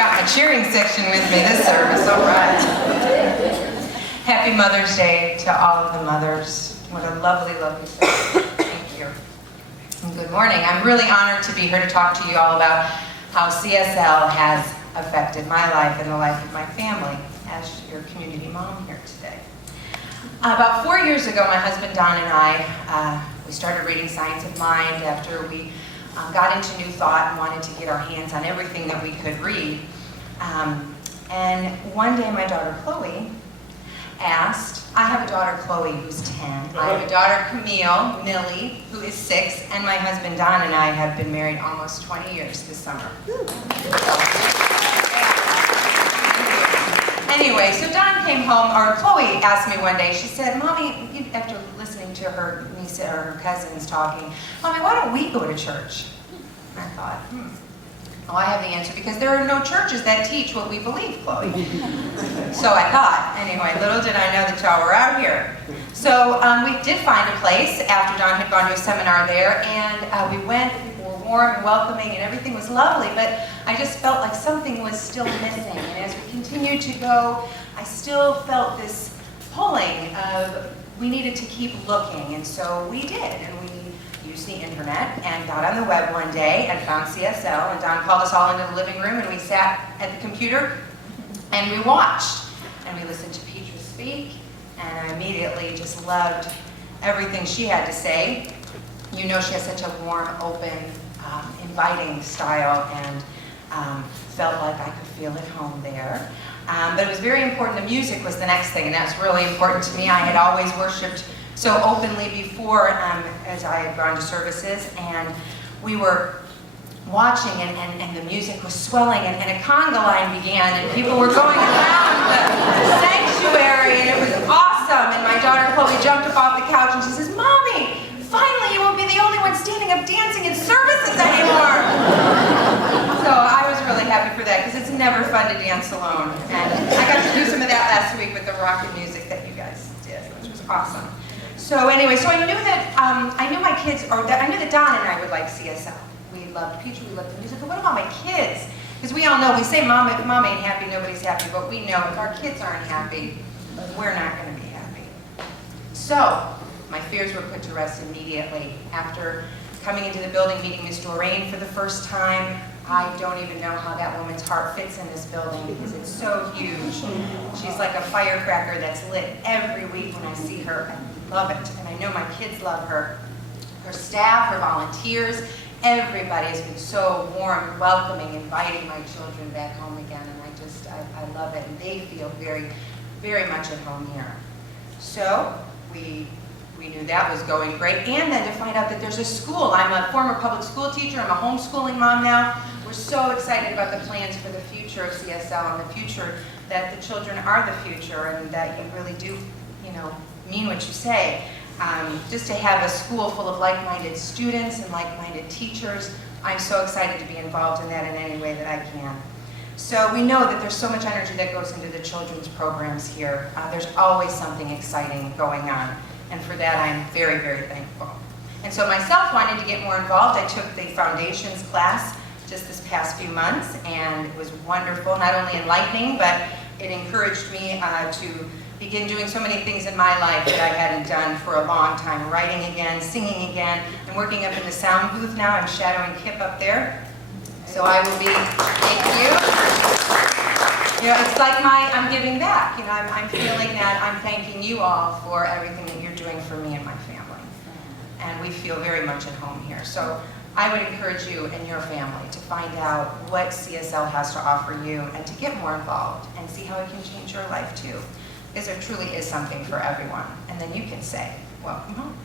got my cheering section with me this service, all right. Happy Mother's Day to all of the mothers. What a lovely, lovely thing. Thank you. And good morning. I'm really honored to be here to talk to you all about how CSL has affected my life and the life of my family as your community mom here today. About 4 years ago, my husband Don and I, we started reading Science of Mind after we got into New Thought and wanted to get our hands on everything that we could read. And one day my daughter Chloe asked, I have a daughter Chloe who's 10, I have a daughter Camille, Millie, who is 6, and my husband Don and I have been married almost 20 years this summer. Anyway, so Don came home, or Chloe asked me one day, she said, Mommy, after listening to her niece or her cousins talking, Mommy, why don't we go to church? And I thought, well, I have the answer, because there are no churches that teach what we believe, Chloe. So I thought, anyway, little did I know that y'all were out here. So we did find a place after Don had gone to a seminar there, and we went. People were warm and welcoming, and everything was lovely, but I just felt like something was still missing. And as we continued to go, I still felt this pulling of we needed to keep looking, and so we did, and we used the internet and got on the web one day and found CSL, and Don called us all into the living room, and we sat at the computer and we watched, and we listened to Petra speak, and I immediately just loved everything she had to say. You know, she has such a warm, open, inviting style, and felt like I could feel at home there. But it was very important. The music was the next thing, and that's really important to me. I had always worshiped so openly before as I had gone to services, and we were watching, and the music was swelling, and a conga line began, and people were going around the sanctuary, and it was awesome. And my daughter Chloe jumped up off the couch, and she says, Mommy, finally you won't be the only one standing up dancing in services anymore. So I was really happy for that, because it's never fun to dance alone. And I got to do some of that last week with the rock and music that you guys did, which was awesome. So anyway, so I knew that, I knew my kids, or I knew that Don and I would like CSL. We loved Petra, we loved the music, but what about my kids? Because we all know, we say Mom ain't happy, nobody's happy, but we know if our kids aren't happy, we're not going to be happy. So, my fears were put to rest immediately. After coming into the building, meeting Miss Doreen for the first time, I don't even know how that woman's heart fits in this building, because it's so huge. She's like a firecracker that's lit every week when I see her. I love it, and I know my kids love her. Her staff, her volunteers, everybody has been so warm, welcoming, inviting my children back home again, and I love it, and they feel very, very much at home here. So we knew that was going great, and then to find out that there's a school. I'm a former public school teacher, I'm a homeschooling mom now. We're so excited about the plans for the future of CSL, and the future that the children are the future, and that you really do, mean what you say. Just to have a school full of like-minded students and like-minded teachers, I'm so excited to be involved in that in any way that I can. So we know that there's so much energy that goes into the children's programs here. There's always something exciting going on, and for that I'm very, very thankful. And so myself, wanting to get more involved, I took the foundations class just this past few months, and it was wonderful, not only enlightening, but it encouraged me to begin doing so many things in my life that I hadn't done for a long time. Writing again, singing again. I'm working up in the sound booth now. I'm shadowing Kip up there. So I will be, thank you. It's like I'm giving back. I'm feeling that I'm thanking you all for everything that you're doing for me and my family. And we feel very much at home here. So I would encourage you and your family to find out what CSL has to offer you, and to get more involved and see how it can change your life too. Because there truly is something for everyone. And then you can say, welcome home.